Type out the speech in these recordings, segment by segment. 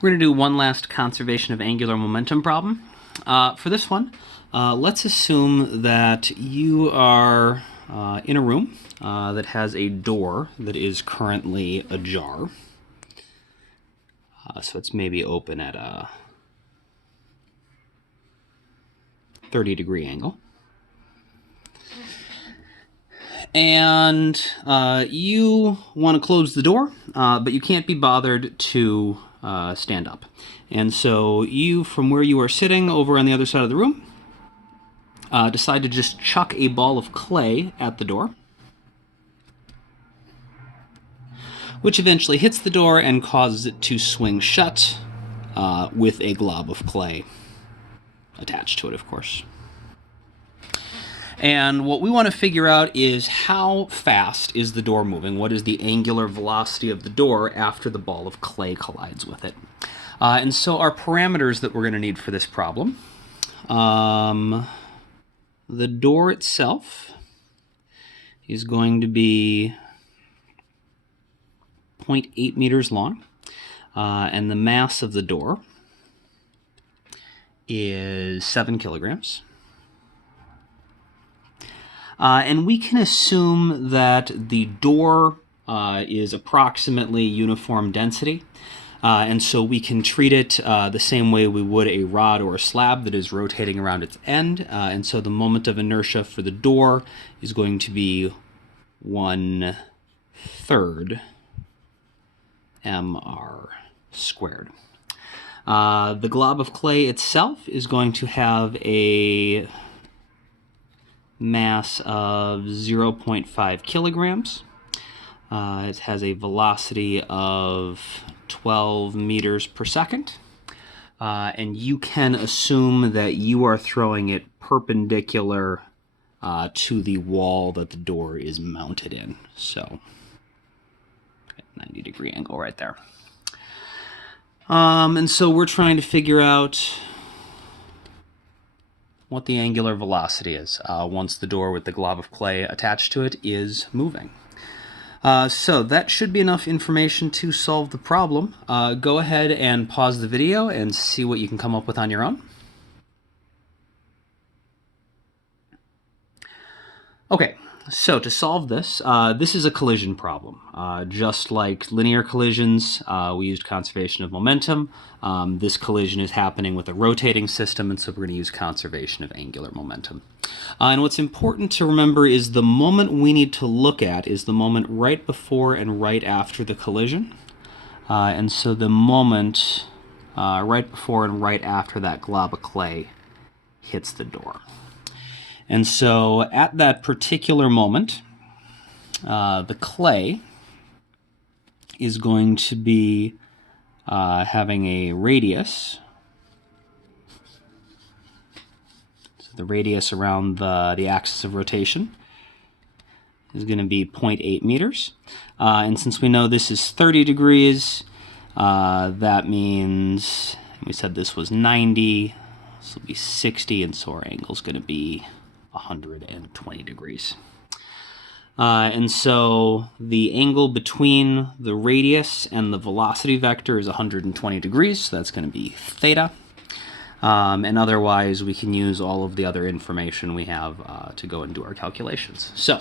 We're going to do one last conservation of angular momentum problem. For this one, let's assume that you are in a room that has a door that is currently ajar. So it's maybe open at a 30-degree angle. And you want to close the door, but you can't be bothered to stand up. And so you, from where you are sitting over on the other side of the room, decide to just chuck a ball of clay at the door, which eventually hits the door and causes it to swing shut with a glob of clay attached to it, of course. And what we want to figure out is how fast is the door moving? What is the angular velocity of the door after the ball of clay collides with it? And so our parameters that we're going to need for this problem, the door itself is going to be 0.8 meters long, and the mass of the door is 7 kilograms. And we can assume that the door is approximately uniform density. And so we can treat it the same way we would a rod or a slab that is rotating around its end. And so the moment of inertia for the door is going to be 1/3 mr squared. The glob of clay itself is going to have a mass of 0.5 kilograms. It has a velocity of 12 meters per second. And you can assume that you are throwing it perpendicular to the wall that the door is mounted in. So, 90-degree angle right there. And so we're trying to figure out what the angular velocity is once the door with the glob of clay attached to it is moving. So that should be enough information to solve the problem. Go ahead and pause the video and see what you can come up with on your own. Okay, so to solve this, this is a collision problem. Just like linear collisions, we used conservation of momentum. This collision is happening with a rotating system, and so we're going to use conservation of angular momentum. And what's important to remember is the moment we need to look at is the moment right before and right after the collision. And so the moment right before and right after that glob of clay hits the door. And so at that particular moment, the clay is going to be having a radius. So the radius around the axis of rotation is going to be 0.8 meters. And since we know this is 30 degrees, that means, we said this was 90, this will be 60, and so our angle is going to be 120 degrees. And so the angle between the radius and the velocity vector is 120 degrees, so that's going to be theta. And otherwise, we can use all of the other information we have to go and do our calculations. So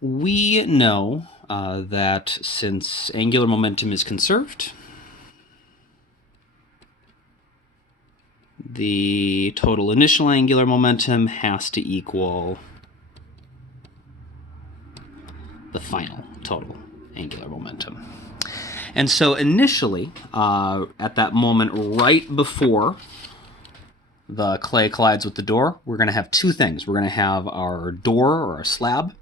we know that since angular momentum is conserved, the total initial angular momentum has to equal the final total angular momentum. And so initially, at that moment right before the clay collides with the door, we're going to have two things. We're going to have our door or our slab,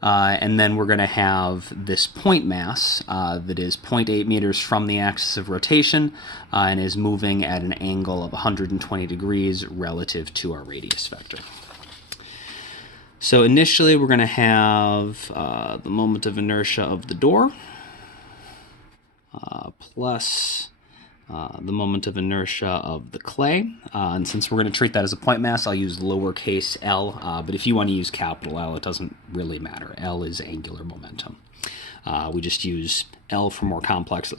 and then we're going to have this point mass that is 0.8 meters from the axis of rotation and is moving at an angle of 120 degrees relative to our radius vector. So initially we're going to have the moment of inertia of the door plus the moment of inertia of the clay. And since we're going to treat that as a point mass, I'll use lowercase l, but if you want to use capital L, it doesn't really matter. L is angular momentum. We just use L for more complex,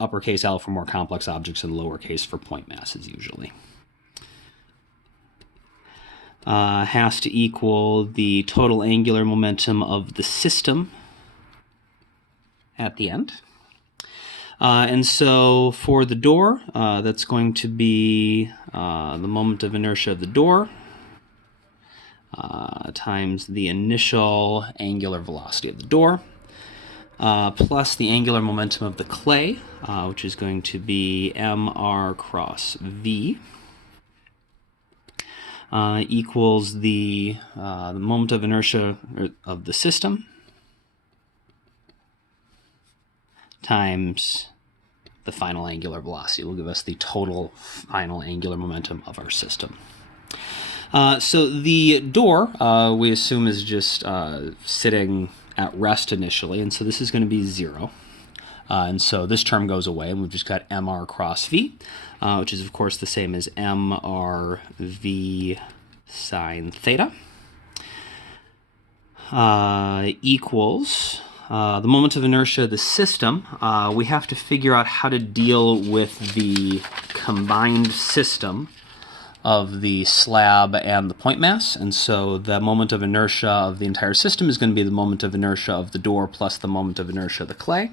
uppercase L for more complex objects, and lowercase for point masses usually. Has to equal the total angular momentum of the system at the end. And so for the door, that's going to be the moment of inertia of the door times the initial angular velocity of the door, plus the angular momentum of the clay, which is going to be mr cross v, equals the moment of inertia of the system times the final angular velocity. Will give us the total final angular momentum of our system. So the door, we assume, is just sitting at rest initially, and so this is going to be 0. And so this term goes away, and we've just got mr cross v, which is, of course, the same as mr v sine theta, equals the moment of inertia of the system. We have to figure out how to deal with the combined system of the slab and the point mass, and so the moment of inertia of the entire system is going to be the moment of inertia of the door plus the moment of inertia of the clay.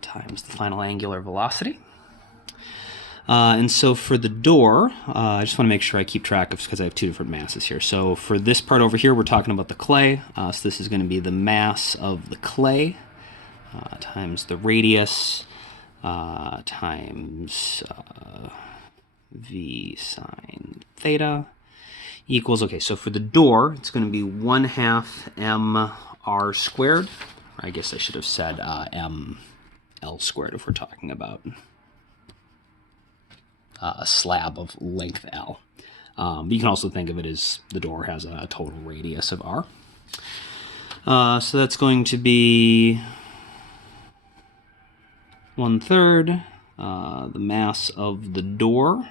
Times the final angular velocity. And so for the door, I just want to make sure I keep track of, because I have two different masses here. So for this part over here, we're talking about the clay. So this is going to be the mass of the clay times the radius times v sine theta equals, okay, so for the door, it's going to be 1/2 mr squared. I guess I should have said ml squared if we're talking about a slab of length L. But you can also think of it as the door has a total radius of r. So that's going to be 1/3 the mass of the door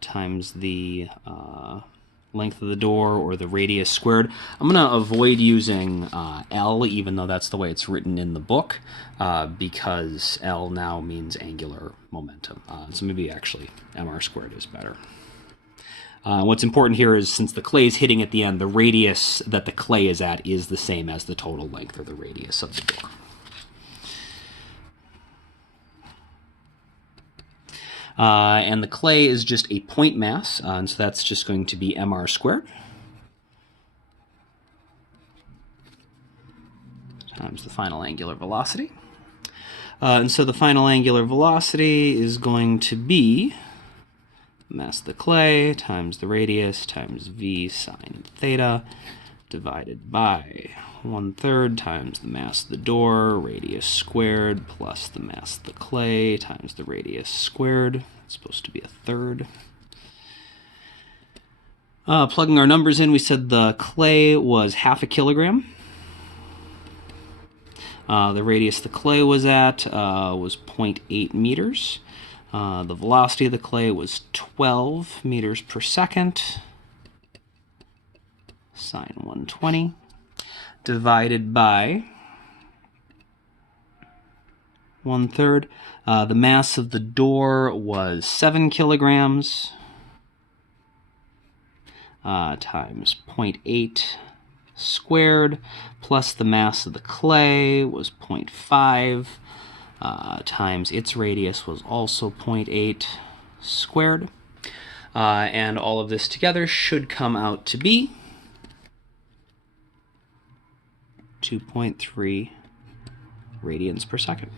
times the length of the door, or the radius squared. I'm going to avoid using L, even though that's the way it's written in the book, because L now means angular momentum. So maybe actually mr squared is better. What's important here is, since the clay is hitting at the end, the radius that the clay is at is the same as the total length, or the radius of the door. And the clay is just a point mass, and so that's just going to be mr squared times the final angular velocity. And so the final angular velocity is going to be the mass of the clay times the radius times v sine theta divided by 1/3 times the mass of the door, radius squared, plus the mass of the clay times the radius squared. It's supposed to be 1/3. Plugging our numbers in, we said the clay was 1/2 kilogram. The radius the clay was at was 0.8 meters. The velocity of the clay was 12 meters per second, sine 120, divided by 1/3. The mass of the door was 7 kilograms times 0.8 squared, plus the mass of the clay was 0.5 times its radius was also 0.8 squared. And all of this together should come out to be 2.3 radians per second.